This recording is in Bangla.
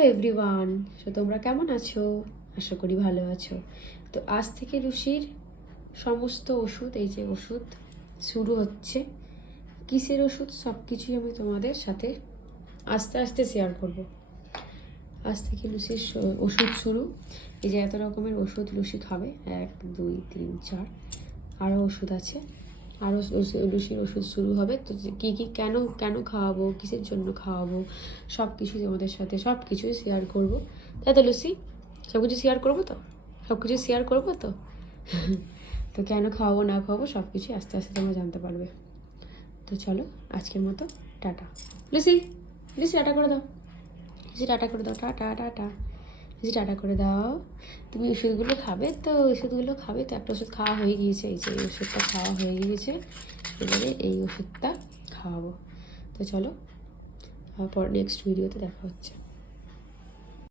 হ্যালো এভরিওয়ান, তো তোমরা কেমন আছো? আশা করি ভালো আছো। তো আজ থেকে রুশির সমস্ত ওষুধ, এই যে ওষুধ শুরু হচ্ছে। কিসের ওষুধ সব কিছুই আমি তোমাদের সাথে আস্তে আস্তে শেয়ার করব। আজ থেকে লুসির ওষুধ শুরু। এই যে এত রকমের ওষুধ লুসি খাবে, 1 2 3 4, আরও ওষুধ আছে। আরও লুসির ওষুধ শুরু হবে। তো কী কী কেন কেন খাওয়াবো, কিসের জন্য খাওয়াবো, সব কিছুই তোমাদের সাথে সব কিছুই শেয়ার করবো। তাই তো লুসি, সব কিছু শেয়ার করবো তো? সব কিছু শেয়ার করবো তো? তো কেন খাওয়াবো না খাওয়াবো সব কিছুই আস্তে আস্তে তোমরা জানতে পারবে। তো চলো আজকের মতো টাটা। লুসি, লুসি টাটা করে দাও। লুসি টাটা করে দাও, টাটা টাটা। লুসি টাটা করে দাও। তুমি ওষুধগুলো খাবে তো? ওষুধগুলো খাবে তো? একটা ওষুধ খাওয়া হয়ে গিয়েছে, এই যে এই ওষুধটা খাওয়া হয়ে গিয়েছে, এবারে এই ওষুধটা খাওয়াবো। তো চলো, পর নেক্সট ভিডিওতে দেখা হচ্ছে।